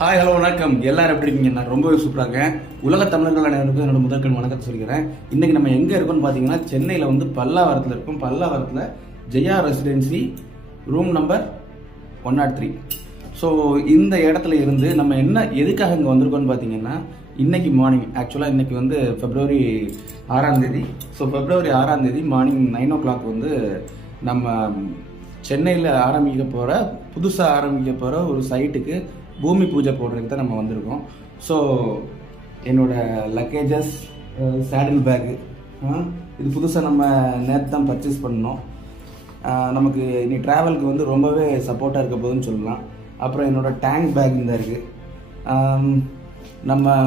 Hi hello வணக்கம். எல்லாரும் எப்படி இருக்கீங்க? நான் ரொம்பவே சூப்பராக இருக்கேன். உலக தமிழர்கள் அனைவருக்கும் என்னோட முதற்கண் வணக்கத்தை சொல்லிக்கிறேன். இன்றைக்கி நம்ம எங்கே இருக்கோம்னு பார்த்தீங்கன்னா, சென்னையில் வந்து பல்லாவரத்தில் இருக்கும். பல்லாவரத்தில் Jaya residency room number 103. So இந்த இடத்துல இருந்து நம்ம எதுக்காக இங்கே வந்திருக்கோம்னு பார்த்தீங்கன்னா, இன்றைக்கி மார்னிங் ஆக்சுவலாக இன்றைக்கி வந்து February 6 so February 6 morning 9 o'clock வந்து நம்ம சென்னையில் புதுசாக ஆரம்பிக்க போகிற ஒரு சைட்டுக்கு பூமி பூஜை போடுறதுக்கு தான் நம்ம வந்திருக்கோம். ஸோ என்னோடய லக்கேஜஸ், சேடில் பேக்கு இது புதுசாக நம்ம நேற்று தான் பர்ச்சேஸ் பண்ணோம். நமக்கு இனி ட்ராவலுக்கு வந்து ரொம்பவே சப்போர்ட்டாக இருக்க போகுதுன்னு சொல்லலாம். அப்புறம் என்னோடய டேங்க் பேக் இந்த இருக்குது. நம்ம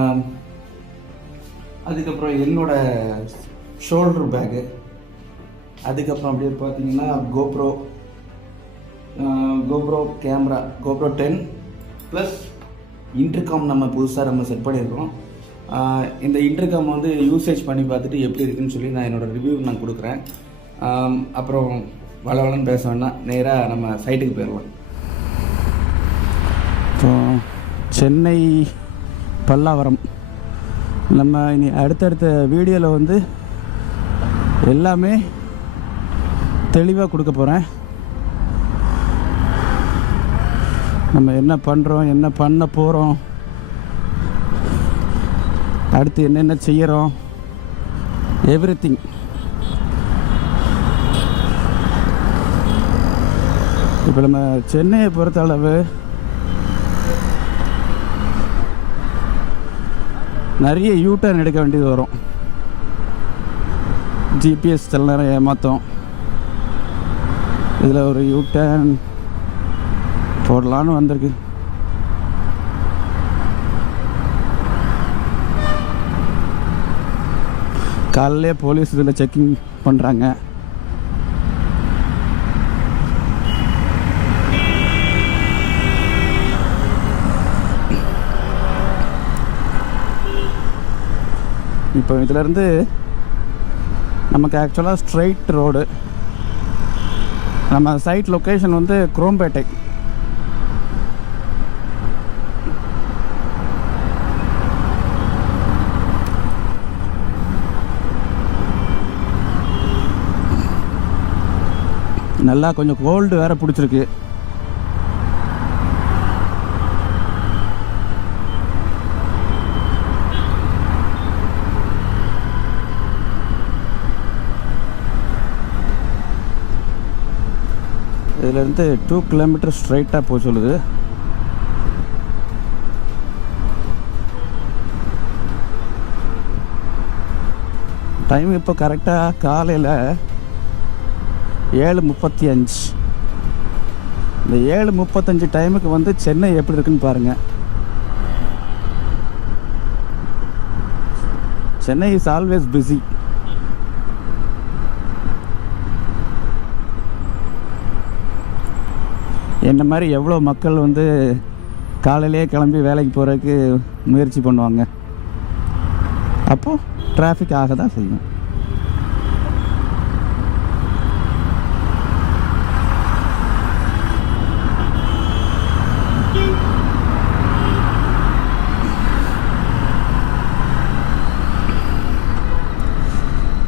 அதுக்கப்புறம் என்னோடய ஷோல்டர் பேக்கு, அதுக்கப்புறம் அப்படியே பார்த்தீங்கன்னா GoPro camera, GoPro 10 plus intercom நம்ம புதுசாக செட் பண்ணியிருக்கோம். இந்த இன்டர்காம் வந்து யூசேஜ் பண்ணி பார்த்துட்டு எப்படி இருக்குன்னு சொல்லி நான் என்னோடய ரிவ்யூ நான் கொடுக்குறேன். அப்புறம் வளவலன்னு பேச வேணாம், நேராக நம்ம சைட்டுக்கு போயிடலாம். இப்போ சென்னை பல்லாவரம் நம்ம இனி அடுத்தடுத்த வீடியோவில் வந்து எல்லாமே தெளிவாக கொடுக்க போகிறேன். நம்ம என்ன பண்ணுறோம், என்ன பண்ண போகிறோம், அடுத்து என்னென்ன செய்கிறோம், எவ்ரிதிங். இப்போ நம்ம சென்னையை பொறுத்த அளவு நிறைய யூட்டர்ன் எடுக்க வேண்டியது வரும். ஜிபிஎஸ் சில நேரம் ஏமாற்றும். இதில் ஒரு யூட்டர்ன் போடலான்னு வந்திருக்கு. காலையிலே போலீஸ் இதில் செக்கிங் பண்ணுறாங்க. இப்போ இதிலேருந்து நமக்கு ஆக்சுவலாக ஸ்ட்ரைட் ரோடு. நம்ம சைட் லொக்கேஷன் வந்து குரோம்பேட்டை. நல்லா கொஞ்சம் கோல்டு வேறு பிடிச்சிருக்கு. இதிலேருந்து 2 kilometers ஸ்ட்ரைட்டாக போக சொல்லுது. டைம் இப்போ கரெக்டாக காலையில் 7:35. இந்த 7:35 டைமுக்கு வந்து சென்னை எப்படி இருக்குன்னு பாருங்கள். Chennai is always busy. என்ன மாதிரி எவ்வளோ மக்கள் வந்து காலையிலே கிளம்பி வேலைக்கு போகிறதுக்கு முயற்சி பண்ணுவாங்க. அப்போது டிராஃபிக் ஆக தான் செய்யும்.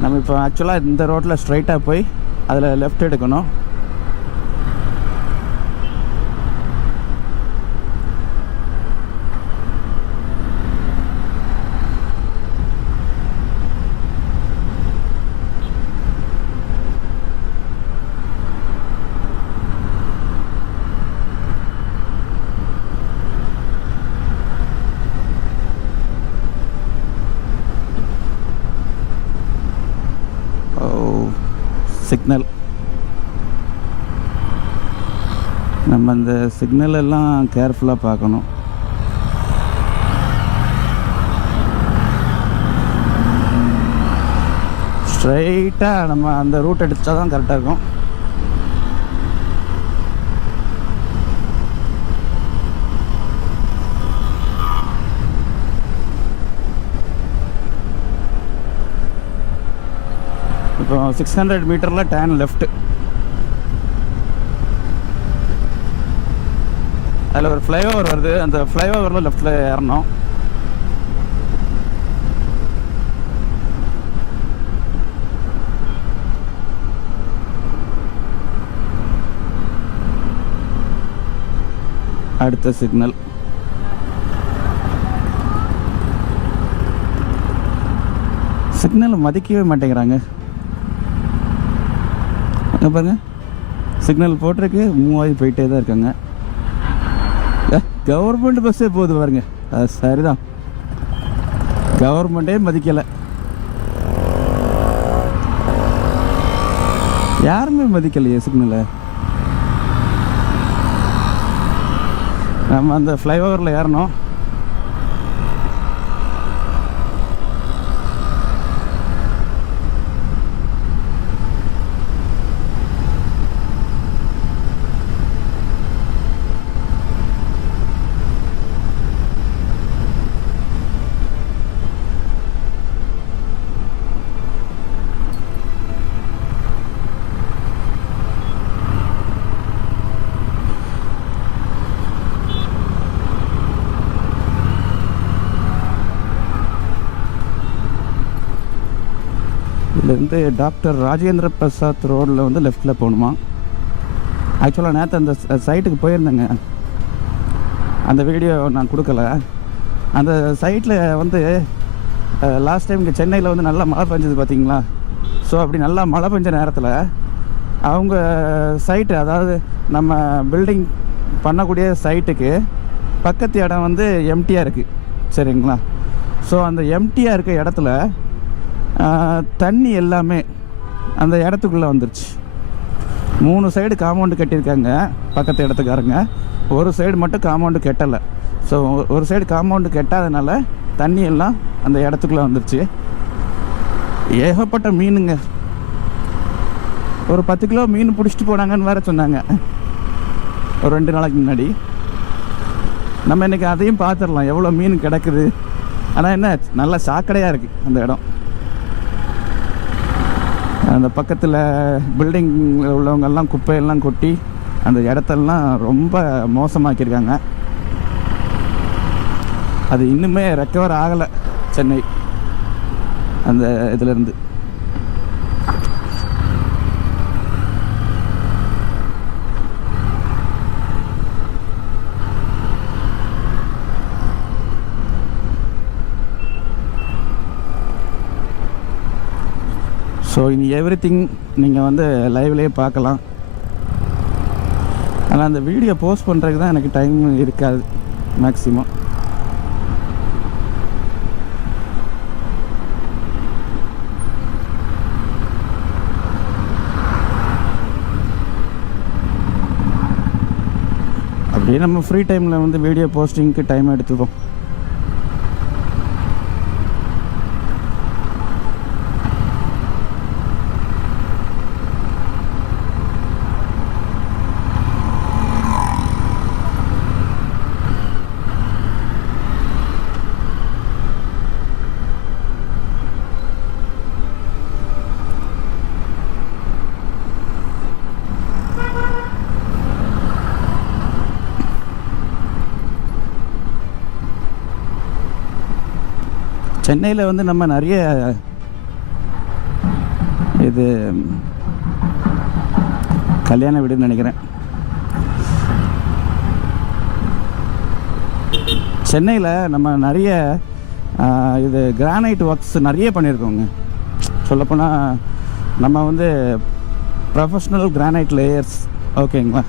நம்ம இப்போ ஆக்சுவலாக இந்த ரோட்டில் ஸ்ட்ரைட்டாக போய் அதில் லெஃப்ட் எடுக்கணும். சிக்னல், நம்ம அந்த சிக்னல் எல்லாம் கேர்ஃபுல்லாக பார்க்கணும். ஸ்ட்ரைட்டாக நம்ம அந்த ரூட் எடுத்தா தான் கரெக்டாக இருக்கும். இப்போ 600 மீட்டரில் டேன் லெஃப்ட். அதில் ஒரு ஃப்ளைஓவர் வருது, அந்த ஃப்ளைஓவரில் லெஃப்டில் ஏறணும். அடுத்த சிக்னல். சிக்னல் மதிக்கவே மாட்டேங்கிறாங்க. பாருங்க, சிக்னல் போட்டிருக்கு, மூவ் ஆகி போயிட்டே தான் இருக்காங்க. கவர்மெண்ட் பஸ்ஸே போகுது பாருங்க. அது சரிதான், கவர்மெண்ட்டே மதிக்கலை, யாருமே மதிக்கலையே சிக்னலை. நம்ம அந்த ஃப்ளைஓவரில் ஏறணும். இதுலேருந்து டாக்டர் ராஜேந்திர பிரசாத் ரோடில் வந்து லெஃப்டில் போகணுமா. ஆக்சுவலாக நேற்று அந்த சைட்டுக்கு போயிருந்தேங்க, அந்த வீடியோ நான் கொடுக்கல. அந்த சைட்டில் வந்து லாஸ்ட் டைம் இங்கே சென்னையில் வந்து நல்லா மழை பெஞ்சது பார்த்தீங்களா. ஸோ அப்படி நல்லா மழை பெஞ்ச நேரத்தில் அவங்க சைட்டு, அதாவது நம்ம பில்டிங் பண்ணக்கூடிய சைட்டுக்கு பக்கத்து இடம் வந்து எம்டியாக இருக்குது, சரிங்களா. ஸோ அந்த எம்டியாக இருக்க இடத்துல தண்ணி எல்லாமே அந்த இடத்துக்குள்ளே வந்துருச்சு. 3 சைடு காம்பவுண்டு கட்டியிருக்காங்க பக்கத்து இடத்துக்காரங்க, ஒரு சைடு மட்டும் காம்பவுண்டு கட்டலை. ஸோ ஒரு சைடு காம்பவுண்டு கட்டாதனால தண்ணி எல்லாம் அந்த இடத்துக்குள்ளே வந்துருச்சு. ஏகப்பட்ட மீனுங்க, ஒரு 10 கிலோ மீன் பிடிச்சிட்டு போனாங்கன்னு வேறு சொன்னாங்க ஒரு 2 நாளைக்கு முன்னாடி. நம்ம இன்றைக்கி அதையும் பார்த்துடலாம், எவ்வளோ மீன் கிடக்குது. ஆனால் என்ன, நல்லா சாக்கடையாக இருக்குது அந்த இடம். அந்த பக்கத்தில் பில்டிங் உள்ளவங்கெல்லாம் குப்பையெல்லாம் கொட்டி அந்த இடத்தெல்லாம் ரொம்ப மோசமாக்கியிருக்காங்க. அது இன்னுமே ரெக்கவர் ஆகலை சென்னை அந்த இதிலேருந்து. ஸோ இனி எவ்ரி திங் நீங்கள் வந்து லைவ்லேயே பார்க்கலாம். ஆனால் அந்த வீடியோ போஸ்ட் பண்ணுறதுக்கு தான் எனக்கு டைம் இருக்காது மேக்ஸிமம். அப்படியே நம்ம ஃப்ரீ டைமில் வந்து வீடியோ போஸ்டிங்க்கு டைம் எடுத்துப்போம். சென்னையில் வந்து நம்ம நிறைய இது கல்யாண வீடுன்னு நினைக்கிறேன். சென்னையில் நம்ம நிறைய இது கிரானைட் ஒர்க்ஸ் நிறைய பண்ணியிருக்கோங்க. சொல்லப்போனால் நம்ம வந்து ப்ரொஃபஷ்னல் கிரானைட் லேயர்ஸ், ஓகேங்களா.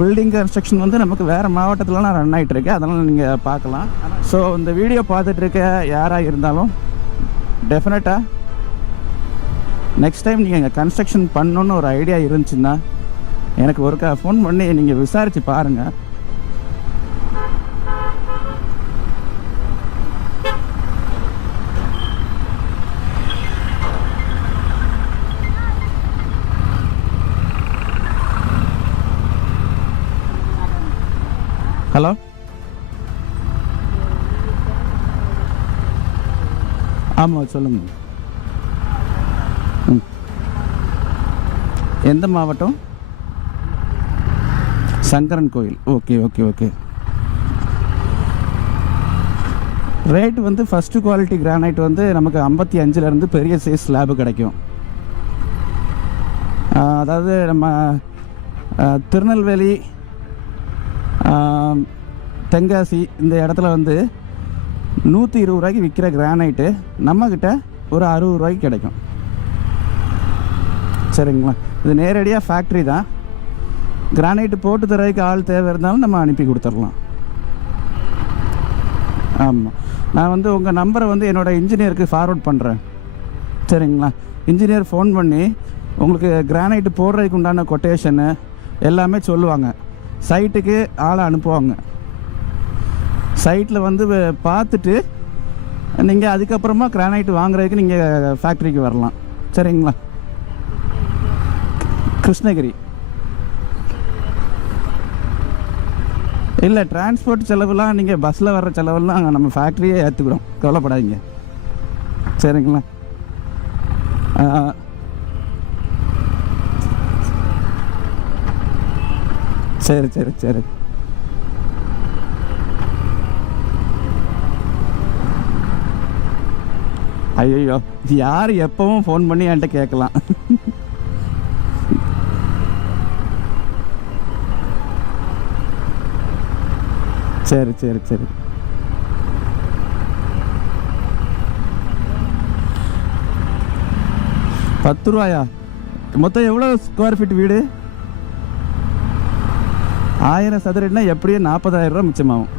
பில்டிங் கன்ஸ்ட்ரக்ஷன் வந்து நமக்கு வேறு மாவட்டத்திலலாம் ரன் ஆகிட்டுருக்கு, அதனால் நீங்கள் பார்க்கலாம். ஸோ இந்த வீடியோ பார்த்துட்ருக்க யாராக இருந்தாலும் டெஃபினட்டாக நெக்ஸ்ட் டைம் நீங்கள் இங்கே கன்ஸ்ட்ரக்ஷன் பண்ணணுன்னு ஒரு ஐடியா இருந்துச்சுன்னா எனக்கு ஒருக்கா ஃபோன் பண்ணி நீங்கள் விசாரித்து பாருங்கள். ஹலோ, ஆமாம் சொல்லுங்கள். எந்த மாவட்டம்? சங்கரன் கோயில். Okay okay okay. ரேட் வந்து ஃபஸ்ட்டு குவாலிட்டி கிரானைட் வந்து நமக்கு 55லேருந்து பெரிய சைஸ் ஸ்லாபு கிடைக்கும். அதாவது நம்ம திருநெல்வேலி, தென்காசி இந்த இடத்துல வந்து 120 ரூபாய்க்கு விற்கிற கிரானைட்டு நம்மக்கிட்ட ஒரு 60 ரூபாய்க்கு கிடைக்கும். சரிங்களா? இது நேரடியாக ஃபேக்ட்ரி தான். கிரானைட்டு போட்டு தரதுக்கு ஆள் தேவை இருந்தாலும் நம்ம அனுப்பி கொடுத்துடலாம். ஆமாம், நான் வந்து உங்கள் நம்பரை வந்து என்னோடய இன்ஜினியருக்கு ஃபார்வர்ட் பண்ணுறேன். சரிங்களா? இன்ஜினியர் ஃபோன் பண்ணி உங்களுக்கு கிரானைட்டு போடுறதுக்கு உண்டான கொட்டேஷனு எல்லாமே சொல்லுவாங்க. சைட்டுக்கு ஆளை அனுப்புவாங்க. சைட்டில் வந்து பார்த்துட்டு நீங்கள் அதுக்கப்புறமா கிரானைட்டு வாங்குறதுக்கு நீங்கள் ஃபேக்ட்ரிக்கு வரலாம். சரிங்களா? கிருஷ்ணகிரி. இல்லை, டிரான்ஸ்போர்ட் செலவுலாம் நீங்கள் பஸ்ஸில் வர்ற செலவெல்லாம் நம்ம ஃபேக்ட்ரியே ஏற்றுக்கிறோம், கவலைப்படாதீங்க. சரிங்களா? சரி சரி சரி. ஐயோ, யார் எப்பவும் ஃபோன் பண்ணி என்கிட்ட கேட்கலாம். சரி சரி சரி. ₹10 மொத்தம் எவ்வளோ ஸ்கொயர் ஃபீட் வீடு? 1000 சதுரடினா எப்படியும் 40,000 ரூபா மிச்சமாகும்.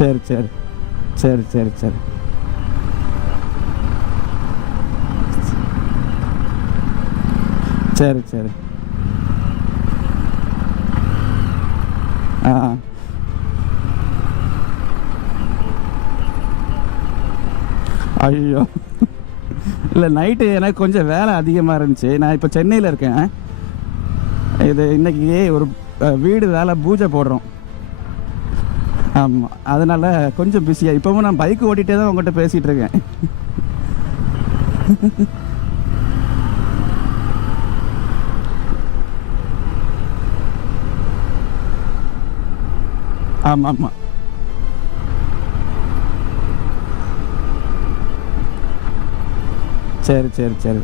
சரி சரி சரி சரி சரி. சரி சரி. ஐயோ, இல்லை, நைட்டு எனக்கு கொஞ்சம் வேலை அதிகமாக இருந்துச்சு. நான் இப்போ சென்னையில் இருக்கேன். இது இன்றைக்கி ஒரு வீடு வேலை பூஜை போடுறோம். ஆமாம், அதனால் கொஞ்சம் பிஸியாக. இப்போவும் நான் பைக் ஓட்டிகிட்டே தான் உங்கள்கிட்ட பேசிகிட்டு இருக்கேன். ஆமாம் ஆமாம். சரி சரி சரி.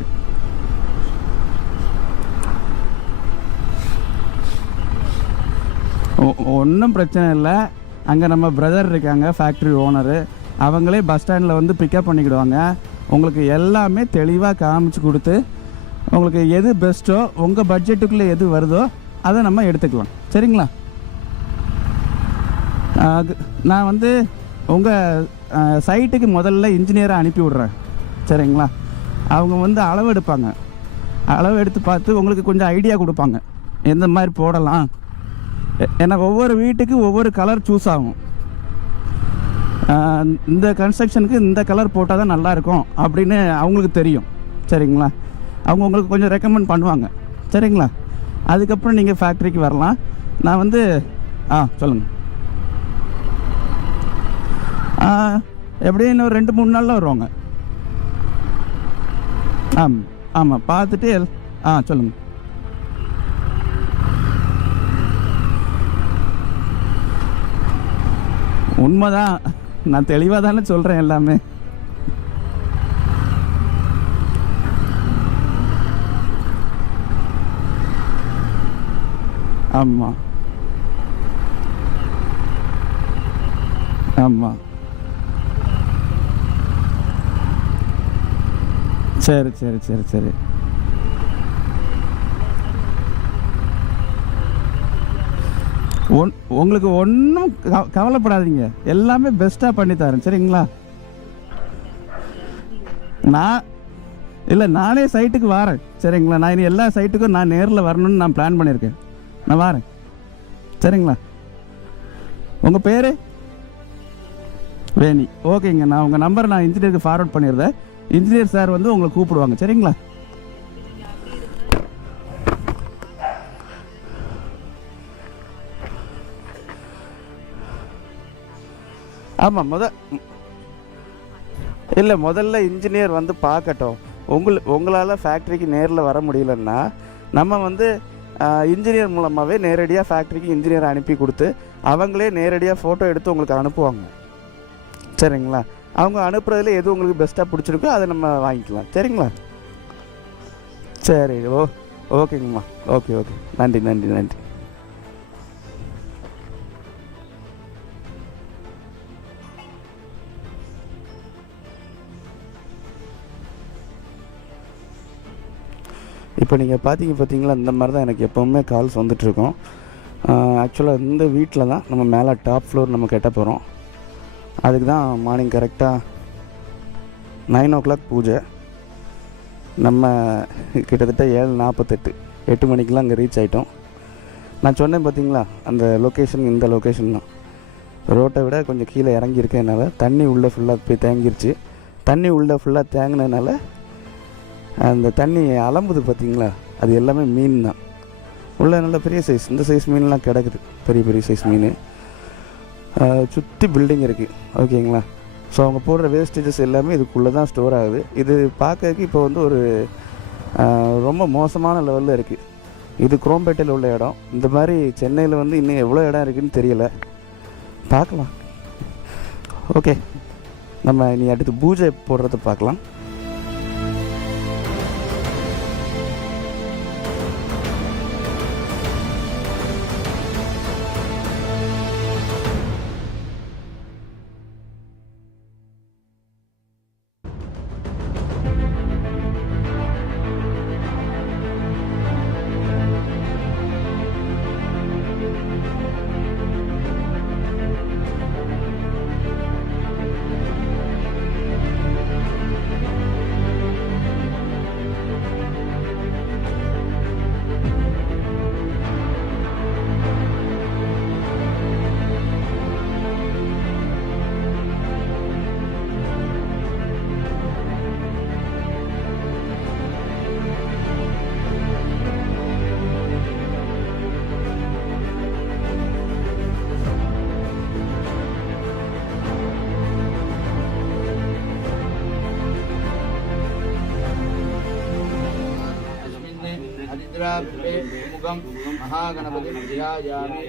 ஒன்றும் பிரச்சனை இல்லை. அங்கே நம்ம பிரதர் இருக்காங்க, ஃபேக்ட்ரி ஓனரு. அவங்களே பஸ் ஸ்டாண்டில் வந்து பிக்கப் பண்ணிக்கிடுவாங்க. உங்களுக்கு எல்லாமே தெளிவாக காமிச்சு கொடுத்து உங்களுக்கு எது பெஸ்ட்டோ, உங்கள் பட்ஜெட்டுக்குள்ளே எது வருதோ அதை நம்ம எடுத்துக்கலாம். சரிங்களா? நான் வந்து உங்கள் சைட்டுக்கு முதல்ல இன்ஜினியரை அனுப்பி விட்றேன். சரிங்களா? அவங்க வந்து அளவு எடுப்பாங்க. அளவு எடுத்து பார்த்து உங்களுக்கு கொஞ்சம் ஐடியா கொடுப்பாங்க எந்த மாதிரி போடலாம். ஏன்னா ஒவ்வொரு வீட்டுக்கு ஒவ்வொரு கலர் சூஸ் ஆகும். இந்த கன்ஸ்ட்ரக்ஷனுக்கு இந்த கலர் போட்டால் தான் நல்லாயிருக்கும் அப்படின்னு அவங்களுக்கு தெரியும். சரிங்களா? அவங்க உங்களுக்கு கொஞ்சம் ரெக்கமெண்ட் பண்ணுவாங்க. சரிங்களா? அதுக்கப்புறம் நீங்கள் ஃபேக்ட்ரிக்கு வரலாம். நான் வந்து சொல்லுங்கள். எப்படியும் இன்னும் 2-3 நாளில் வருவாங்க. ஆமாம், பார்த்துட்டு சொல்லுங்கள். உண்மைதான், நான் தெளிவாக தானே சொல்கிறேன் எல்லாமே. ஆமாம் ஆமாம். சரி சரி சரி சரி. உங்களுக்கு ஒன்றும் கவலைப்படாதீங்க, எல்லாமே பெஸ்ட்டாக பண்ணித்தரேன். சரிங்களா? நானே சைட்டுக்கு வரேன். சரிங்களா? நான் இனி எல்லா சைட்டுக்கும் நான் நேரில் வரணும்னு நான் பிளான் பண்ணியிருக்கேன். நான் வரேன். சரிங்களா? உங்கள் பேர்? வேணி. ஓகேங்க, நான் உங்கள் நம்பரை நான் இன்ஜினியருக்கு ஃபார்வர்ட் பண்ணிடுறேன். இன்ஜினியர் சார் வந்து உங்களை கூப்பிடுவாங்க. சரிங்களா? ஆமாம், இல்லை, முதல்ல இன்ஜினியர் வந்து பார்க்கட்டும். உங்களால் ஃபேக்ட்ரிக்கு நேரில் வர முடியலன்னா நம்ம வந்து இன்ஜினியர் மூலமாகவே நேரடியாக ஃபேக்ட்ரிக்கு இன்ஜினியர் அனுப்பி கொடுத்து அவங்களே நேரடியாக ஃபோட்டோ எடுத்து உங்களுக்கு அனுப்புவாங்க. சரிங்களா? அவங்க அனுப்புறதுல எது உங்களுக்கு பெஸ்ட்டாக பிடிச்சிருக்கோ அதை நம்ம வாங்கிக்கலாம். சரிங்களா? சரி, ஓகேங்கம்மா. ஓகே, நன்றி நன்றி நன்றி. இப்போ நீங்கள் பார்த்தீங்களா, இந்த மாதிரி தான் எனக்கு எப்போவுமே கால்ஸ் வந்துட்டுருக்கோம். ஆக்சுவலாக இந்த வீட்டில் தான் நம்ம மேலே டாப் ஃப்ளோர் நம்ம கட்ட போகிறோம். அதுக்கு தான் மார்னிங் கரெக்டாக 9 o'clock பூஜை. நம்ம கிட்டத்தட்ட 7:48 8 மணிக்கெலாம் அங்கே ரீச் ஆகிட்டோம். நான் சொன்னேன் பார்த்தீங்களா, அந்த லொக்கேஷன் இந்த லொக்கேஷன் தான். ரோட்டை விட கொஞ்சம் கீழே இறங்கியிருக்கனால தண்ணி உள்ளே ஃபுல்லாக போய் தேங்கிருச்சு. தண்ணி உள்ளே ஃபுல்லாக தேங்கினதுனால அந்த தண்ணி அலம்புது பார்த்தீங்களா, அது எல்லாமே மீன் தான். உள்ள நல்ல பெரிய சைஸ், இந்த சைஸ் மீன்லாம் கிடக்குது, பெரிய பெரிய சைஸ் மீன். சுற்றி பில்டிங் இருக்குது. ஓகேங்களா? ஸோ அவங்க போடுற வேஸ்டேஜஸ் எல்லாமே இதுக்குள்ளே தான் ஸ்டோர் ஆகுது. இது பார்க்கறதுக்கு இப்போ வந்து ஒரு ரொம்ப மோசமான லெவலில் இருக்குது. இது குரோம்பேட்டையில் உள்ள இடம். இந்த மாதிரி சென்னையில் வந்து இன்னும் எவ்வளோ இடம் இருக்குதுன்னு தெரியலை, பார்க்கலாம். ஓகே, நம்ம இனி அடுத்து பூஜை போடுறத பார்க்கலாம். मुखं महागणपति ध्यायामि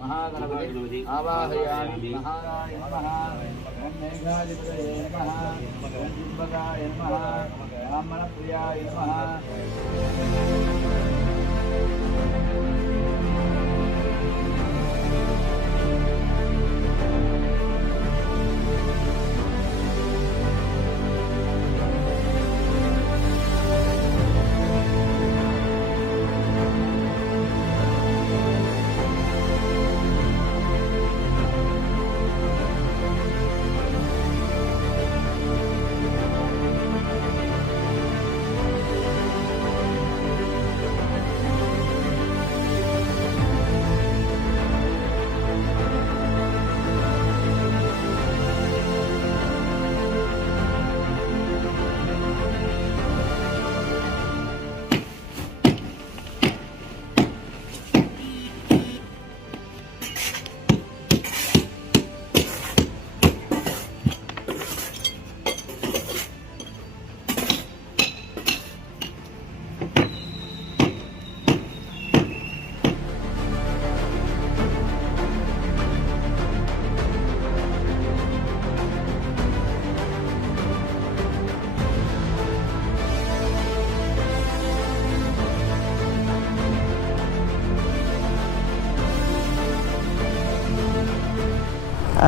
महागणपति आवाहयामि महाराय नमः मेघाधिपतये नमः त्र्यंबकाय नमः ब्राह्मणप्रियाय नमः।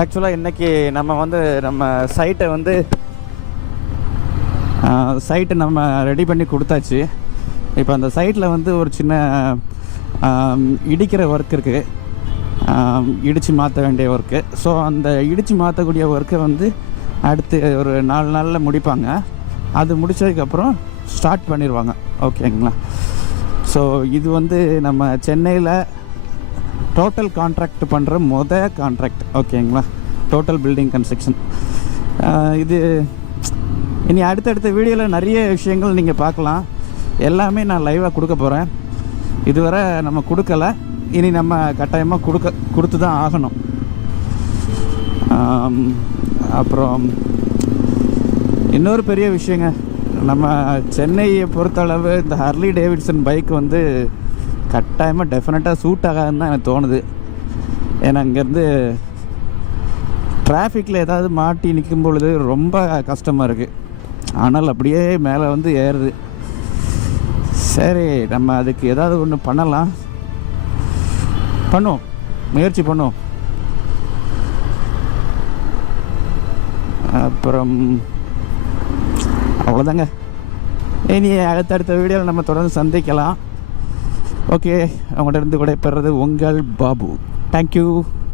ஆக்சுவலாக இன்றைக்கி நம்ம சைட்டை நம்ம ரெடி பண்ணி கொடுத்தாச்சு. இப்போ அந்த சைட்டில் ஒரு சின்ன இடிக்கிற ஒர்க் இருக்குது, இடித்து மாற்ற வேண்டிய ஒர்க்கு. ஸோ அந்த இடித்து மாற்றக்கூடிய ஒர்க்கை அடுத்து ஒரு 4 நாளில் முடிப்பாங்க. அது முடித்ததுக்கப்புறம் ஸ்டார்ட் பண்ணிடுவாங்க. ஓகேங்களா? ஸோ இது நம்ம சென்னையில் டோட்டல் கான்ட்ராக்ட் பண்ணுற கான்ட்ராக்ட். ஓகேங்களா? Total building construction. இது இனி அடுத்தடுத்த வீடியோவில் நிறைய விஷயங்கள் நீங்கள் பார்க்கலாம். எல்லாமே நான் லைவாக கொடுக்க போகிறேன். இதுவரை நம்ம கொடுக்கல, இனி நம்ம கட்டாயமாக கொடுத்து தான் ஆகணும். அப்புறம் இன்னொரு பெரிய விஷயங்க, நம்ம சென்னையை பொறுத்தளவு இந்த ஹார்லி டேவிட்சன் பைக் வந்து கட்டாயமாக டெஃபினட்டாக சூட் ஆகாதுன்னு தான் எனக்கு தோணுது. ஏன்னா இங்கேருந்து டிராஃபிக்கில் ஏதாவது மாட்டி நிற்கும் பொழுது ரொம்ப கஷ்டமாக இருக்குது. ஆனால் அப்படியே மேலே வந்து ஏறுது. சரி, நம்ம அதுக்கு ஏதாவது ஒன்று பண்ணுவோம், முயற்சி பண்ணுவோம். அப்புறம் அவ்வளோதாங்க. இனி அடுத்தடுத்த வீடியோவில் நம்ம தொடர்ந்து சந்திக்கலாம். ஓகே, அவங்கள்ட்ட இருந்து கூட பெறுறது உங்கள் பாபு. தேங்க்யூ.